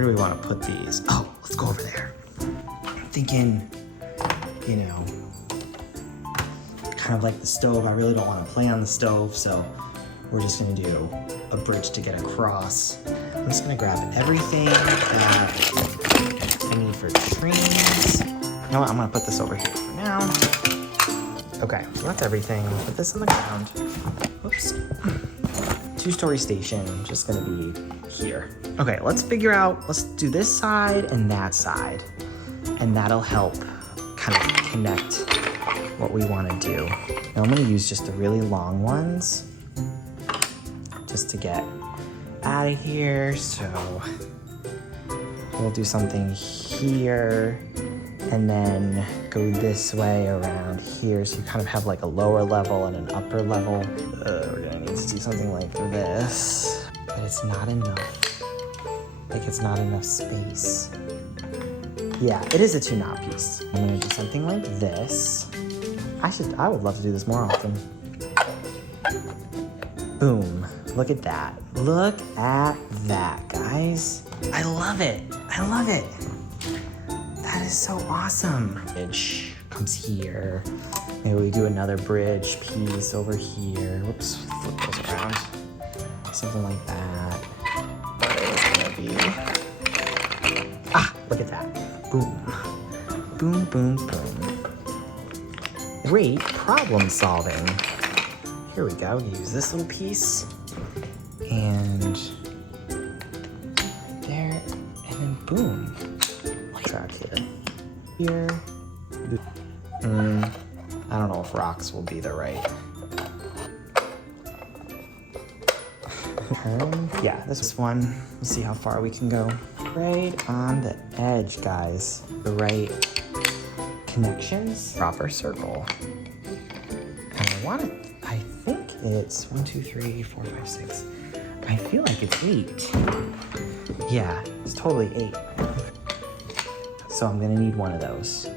Where do we want to put these? Oh, let's go over there. I'm thinking, you know, kind of like the stove. I really don't want to play on the stove, so we're just gonna do a bridge to get across. I'm just gonna grab everything that I need for trees. You know what, I'm gonna put this over here for now. Okay, so that's everything. I'm gonna put this on the ground. Whoops. 2-story station, just gonna be here. Okay, let's figure out, let's do this side and that side. And that'll help kind of connect what we wanna do. Now I'm gonna use just the really long ones just to get out of here. So we'll do something here and then go this way around here. So you kind of have like a lower level and an upper level. We're gonna need to do something like this, but it's not enough. Like it's not enough space. Yeah, it is a 2-knot piece. I'm gonna do something like this. I would love to do this more often. Boom, look at that. Look at that, guys. I love it, I love it. That is so awesome. Bridge comes here. Maybe we do another bridge piece over here. Whoops, flip those around. Something like that. What is it gonna be? Ah, look at that. Boom. Boom, boom, boom. Great problem solving. Here we go, use this little piece. And there, and then boom. Track here. I don't know if rocks will be the right. Yeah, this one. Let's see how far we can go. Right on the edge, guys. The right connections. Proper circle. And I want it. I think it's 1, 2, 3, 4, 5, 6. I feel like it's 8. Yeah, it's totally 8. So I'm gonna need one of those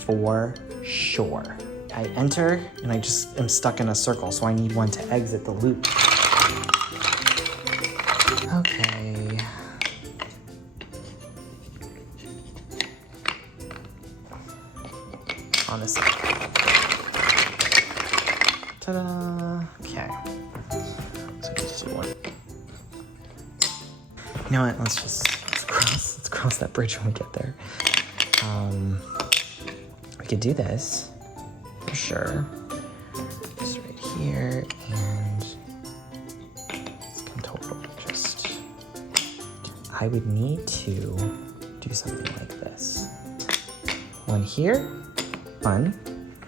for sure. I enter and I just am stuck in a circle, so I need one to exit the loop. Okay. On this side. Ta-da! Okay. So just do one. You know what? Let's cross that bridge when we get there. We could do this for sure. Just right here, and it's can totally just. I would need to do something like this. One here, one.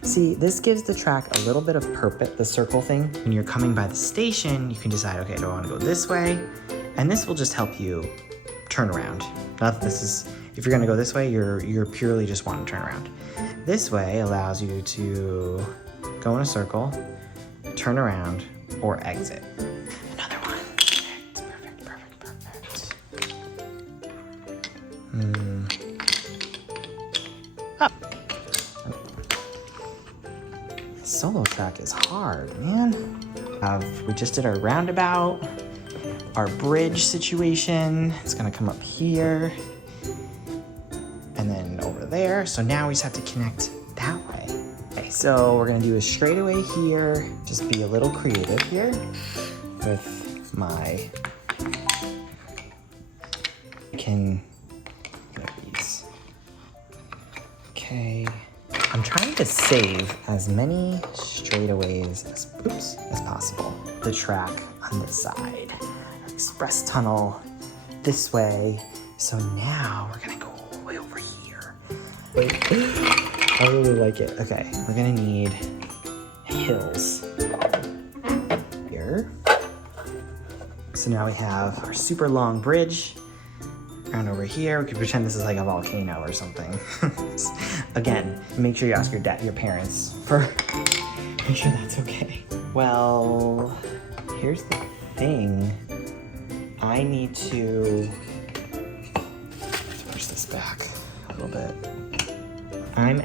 See, this gives the track a little bit of purpose, the circle thing. When you're coming by the station, you can decide, okay, do I want to go this way? And this will just help you turn around. Not this is, if you're gonna go this way, you're purely just want to turn around. This way allows you to go in a circle, turn around, or exit. Another one. Perfect. Up. Solo track is hard, man. We just did our roundabout, our bridge situation. It's gonna come up here and then over there. So now we just have to connect that way. Okay, so we're gonna do a straightaway here. Just be a little creative here with my, these. Okay, I'm trying to save as many straightaways as possible. The track on this side. Express tunnel this way. So now we're gonna go all the way over here. Wait, I really like it. Okay, we're gonna need hills here. So now we have our super long bridge around over here. We could pretend this is like a volcano or something. Again, make sure you ask your parents for, make sure that's okay. Well, here's the thing. I need to push this back a little bit. I'm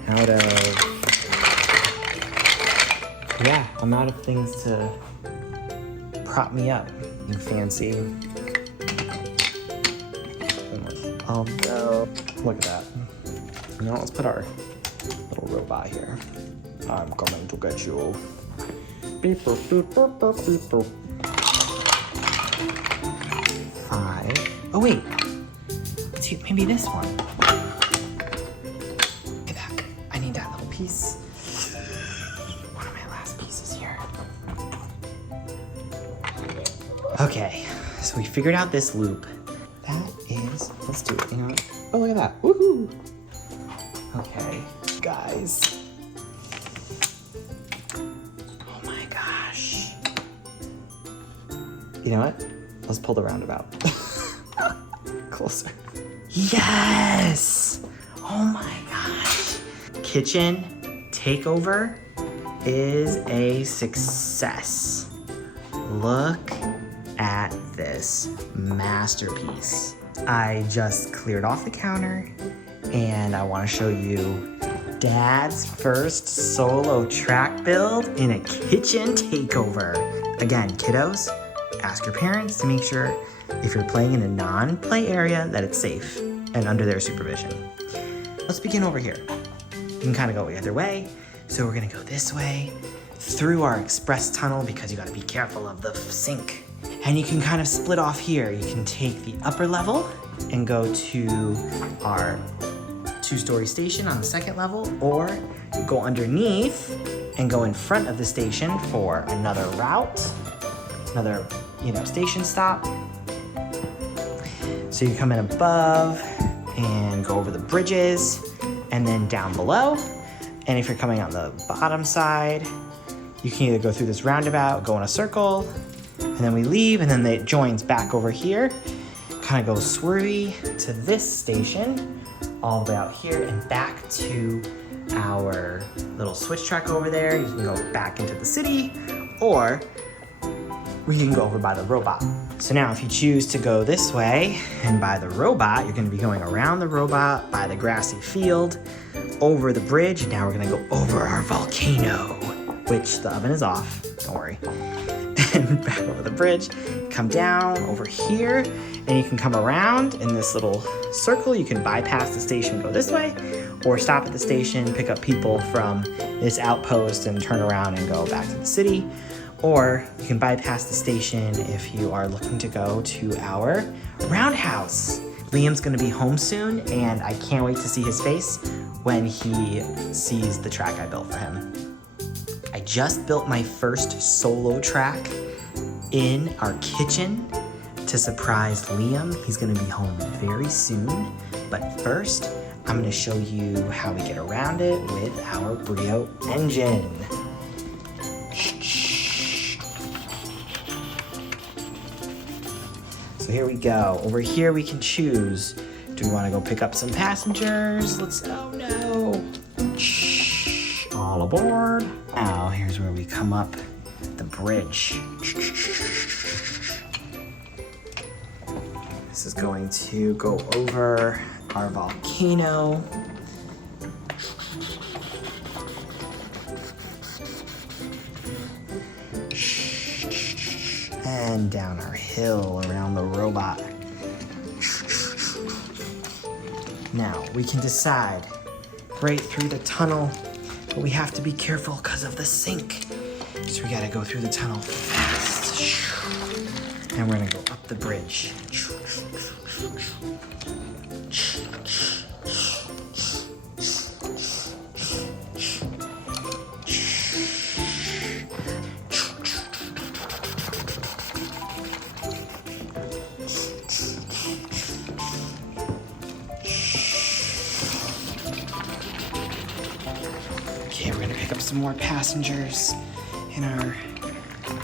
out of things to prop me up and fancy. And with Although, look at that. You know, let's put our little robot here. I'm coming to get you. Beep, boop, boop, boop, boop, beep, boop. 5. Oh wait, let's see, maybe this one. Look at that. I need that little piece. One of my last pieces here. Okay, so we figured out this loop. That is, let's do it. You know, oh look at that. Woohoo! Okay, guys. Oh my gosh. You know what? Let's pull the roundabout. Closer. Yes! Oh my gosh. Kitchen takeover is a success. Look at this masterpiece. I just cleared off the counter and I want to show you Dad's first solo track build in a kitchen takeover. Again, kiddos, ask your parents to make sure if you're playing in a non-play area that it's safe and under their supervision. Let's begin over here. You can kind of go either way. So we're gonna go this way through our express tunnel because you gotta be careful of the sink. And you can kind of split off here. You can take the upper level and go to our 2-story station on the 2nd level, or go underneath and go in front of the station for another route, another, station stop. So you come in above and go over the bridges and then down below. And if you're coming on the bottom side, you can either go through this roundabout, go in a circle, and then we leave, and then it joins back over here. Kind of goes swervy to this station, all the way out here and back to our little switch track over there. You can go back into the city, or we can go over by the robot. So now if you choose to go this way and by the robot, you're gonna be going around the robot, by the grassy field, over the bridge. Now we're gonna go over our volcano, which the oven is off, don't worry. And back over the bridge, come down over here, and you can come around in this little circle. You can bypass the station, go this way, or stop at the station, pick up people from this outpost and turn around and go back to the city. Or you can bypass the station if you are looking to go to our roundhouse. Liam's gonna be home soon, and I can't wait to see his face when he sees the track I built for him. I just built my first solo track in our kitchen to surprise Liam. He's gonna be home very soon, but first, I'm gonna show you how we get around it with our BRIO engine. So here we go. Over here we can choose. Do we wanna go pick up some passengers? Oh no. All aboard. Now, here's where we come up the bridge. This is going to go over our volcano. And down our hill around the robot. Now, we can decide right through the tunnel, but we have to be careful because of the sink. So we gotta go through the tunnel fast. And we're gonna go up the bridge. Okay, we're gonna pick up some more passengers in our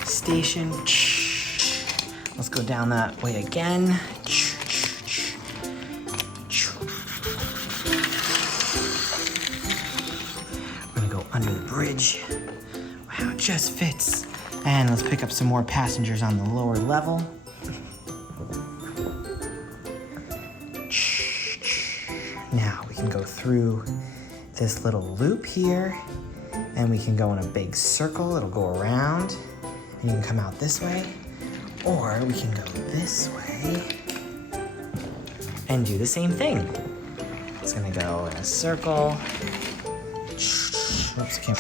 station. Let's go down that way again. We're gonna go under the bridge. Wow, it just fits. And let's pick up some more passengers on the lower level. Now we can go through this little loop here, and we can go in a big circle. It'll go around, and you can come out this way, or we can go this way and do the same thing. It's gonna go in a circle. Oops, can't.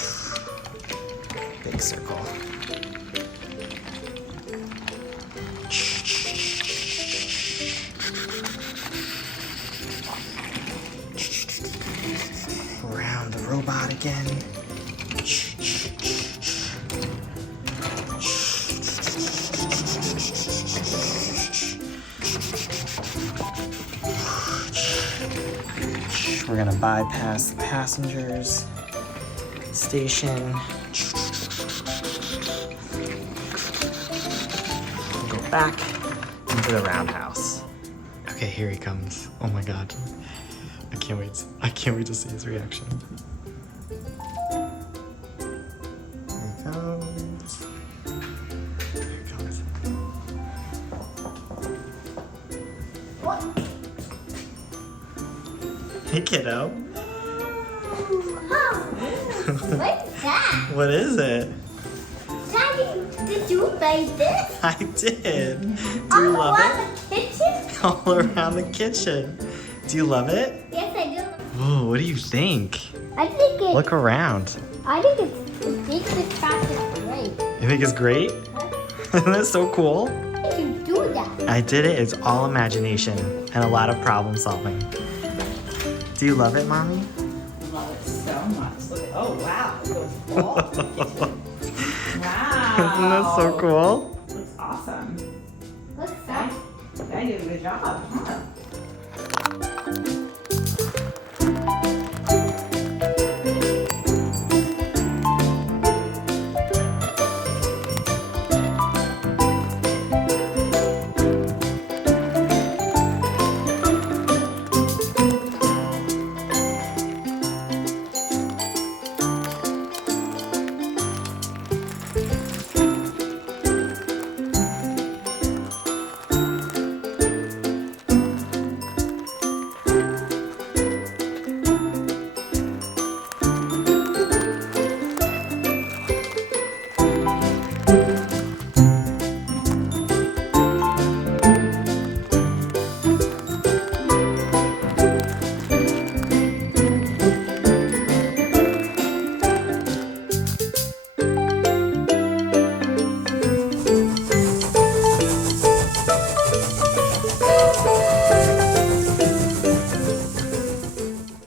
Big circle. Around the robot again. We're gonna bypass the passengers station. Go back into the roundhouse. Okay, here he comes. Oh my god. I can't wait. I can't wait to see his reaction. Here he comes. Here he comes. What? Hey, kiddo. What's that? What is it? Daddy, did you make this? I did. Do you love it? The kitchen? All around the kitchen. Do you love it? Yes, I do. Whoa, what do you think? I think it. Look around. I think it's. I think this craft is great. You think it's great? Isn't that so cool? How did you do that? I did it. It's all imagination and a lot of problem solving. Do you love it, Mommy? Love it so much. Look at, oh wow, it goes all the kitchen. Wow. Isn't that so cool? Looks awesome. Looks That, so. that did a good job. Huh?